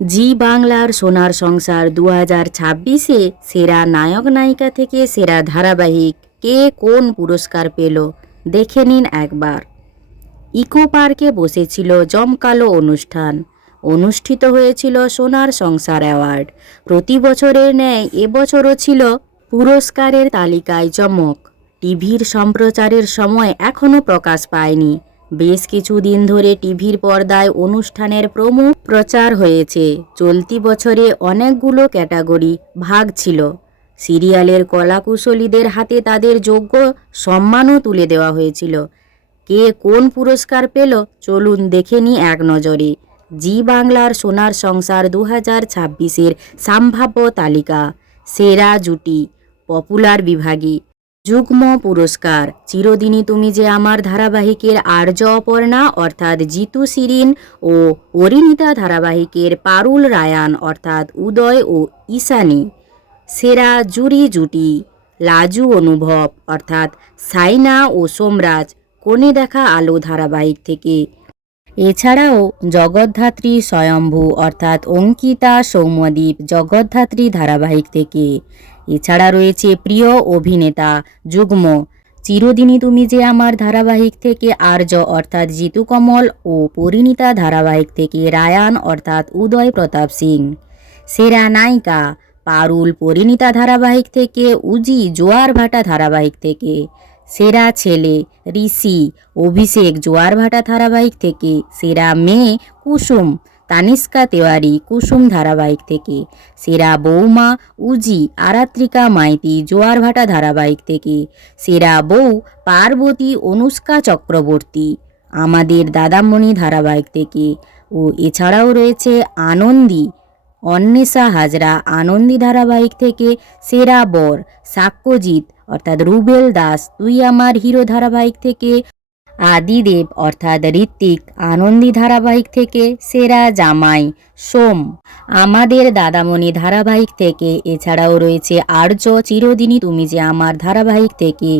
জি বাংলার সোনার সংসার 2026-এ সেরা নায়ক নায়িকা থেকে সেরা ধারাবাহিক কে কোন পুরস্কার পেল দেখে নিন একবার। ইকো পার্কে বসেছিল জমকালো অনুষ্ঠান। অনুষ্ঠিত হয়েছিল সোনার সংসার অ্যাওয়ার্ড। প্রতি বছরের ন্যায় এবছরও ছিল পুরস্কারের তালিকায় চমক। টিভির সম্প্রচারের সময় এখনও প্রকাশ পায়নি। বেশ কিছুদিন ধরে টিভির পর্দায় অনুষ্ঠানের প্রমো প্রচার হয়েছে। চলতি বছরে অনেকগুলো ক্যাটাগরি ভাগ ছিল। সিরিয়ালের কলাকুশলীদের হাতে তাদের যোগ্য সম্মানও তুলে দেওয়া হয়েছিল। কে কোন পুরস্কার পেল চলুন দেখে নিই এক নজরে। জি বাংলার সোনার সংসার 2026-এর সম্ভাব্য তালিকা। সেরা জুটি পপুলার বিভাগে যুগ্ম পুরস্কার চিরদিনই তুমি যে আমার ধারাবাহিকের আর্য অপর্ণা অর্থাৎ জিতু শিরিন ও পরিণীতা ধারাবাহিকের পারুল রায়ান অর্থাৎ উদয় ও ঈশানী। সেরা জুরি জুটি লাজু অনুভব অর্থাৎ সাইনা ও সোমরাজ কোণে দেখা আলো ধারাবাহিক থেকে। এছাড়াও জগদ্ধাত্রী স্বয়ম্ভু অর্থাৎ অঙ্কিতা সৌম্যদীপ জগদ্ধাত্রী ধারাবাহিক থেকে। এছাড়া রয়েছে প্রিয় অভিনেতা যুগ্ম চিরদিনই তুমি যে আমার ধারাবাহিক থেকে আর্য অর্থাৎ জিতু কমল ও পরিণীতা ধারাবাহিক থেকে রায়ান অর্থাৎ উদয় প্রতাপ সিং। সেরা নায়িকা পারুল পরিণীতা ধারাবাহিক থেকে উজি জোয়ারভাটা ধারাবাহিক থেকে। সেরা ছেলে ঋষি অভিষেক জোয়ারভাটা ধারাবাহিক থেকে। সেরা মেয়ে কুসুম তানিষ্কা তেওয়ারি কুসুম ধারাবাহিক থেকে। সেরা বৌমা উজি আরাত্রিকা মাইতি জোয়ারভাটা ধারাবাহিক থেকে। সেরা বউ পার্বতী অনুষ্কা চক্রবর্তী আমাদের দাদামণি ধারাবাহিক থেকে। ও এছাড়াও রয়েছে আনন্দী অন্বেষা হাজরা আনন্দী ধারাবাহিক থেকে। সেরা বর সাক্ষ্যজিৎ অর্থাৎ রুবেল দাস তুই আমার হিরো ধারাবাহিক থেকে। আদিদেব অর্থাৎ ঋত্বিক আনন্দী ধারাবাহিক থেকে। সেরা জামাই সোম আমাদের দাদামণি ধারাবাহিক থেকে। এছাড়াও রয়েছে আর্য চিরদিনই তুমি যে আমার ধারাবাহিক থেকে।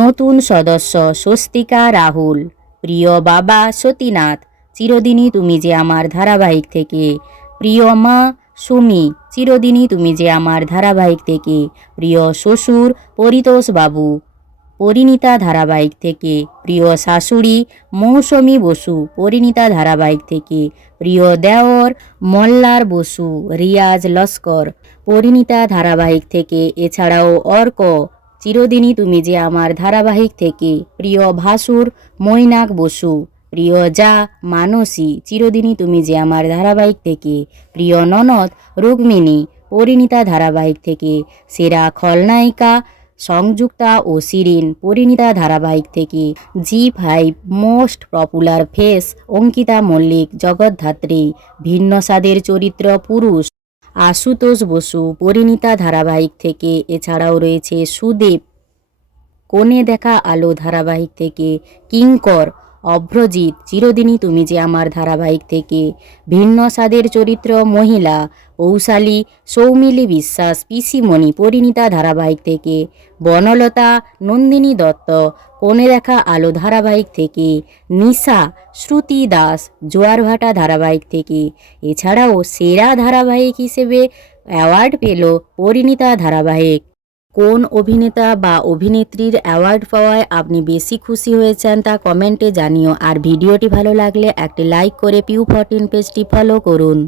নতুন সদস্য স্বস্তিকা রাহুল প্রিয় বাবা সতীনাথ চিরদিনই তুমি যে আমার ধারাবাহিক থেকে। প্রিয় মা সুমি চিরদিনই তুমি যে আমার ধারাবাহিক থেকে। প্রিয় শ্বশুর পরিতোষ বাবু পরিণীতা ধারাবাহিক থেকে। প্রিয় শাশুড়ি মৌসুমী বসু পরিণীতা ধারাবাহিক থেকে। প্রিয় দেওর মল্লার বসু রিয়াজ লস্কর পরিণীতা ধারাবাহিক থেকে। এছাড়াও অর্ক চিরদিনই তুমি যে আমার ধারাবাহিক থেকে। প্রিয় ভাসুর মৈনাক বসু প্রিয় যা মানসী চিরদিনই তুমি যে আমার ধারাবাহিক থেকে। প্রিয় ননদ রুক্মিণী পরিণীতা ধারাবাহিক থেকে। সেরা খলনায়িকা সংযুক্তা ও শিরিন পরিণীতা ধারাবাহিক থেকে। Zee5 most popular face Ankita Mallick Jagaddhatri ভিন্ন স্বাদের চরিত্র পুরুষ আশুতোষ বসু পরিণীতা ধারাবাহিক থেকে। এছাড়াও রয়েছে সুদেব কোণে দেখা আলো ধারাবাহিক থেকে। কিঙ্কর অভ্রজিৎ চিরদিনই তুমি যে আমার ধারাবাহিক থেকে। ভিন্ন স্বাদের চরিত্র মহিলা পৌশালী সৌমিলি বিশ্বাস পিসিমণি পরিণীতা ধারাবাহিক থেকে। বনলতা নন্দিনী দত্ত কোণে দেখা আলো ধারাবাহিক থেকে। নিশা শ্রুতি দাস জোয়ারভাটা ধারাবাহিক থেকে। এছাড়াও সেরা ধারাবাহিক হিসেবে অ্যাওয়ার্ড পেল পরিণীতা ধারাবাহিক। কোন অভিনেতা বা অভিনেত্রীর অ্যাওয়ার্ড পাওয়ায় আপনি বেশি খুশি হয়েছেন তা কমেন্টে জানিও। আর ভিডিওটি ভালো লাগলে একটি লাইক করে পিউ14 পেজটি ফলো করুন।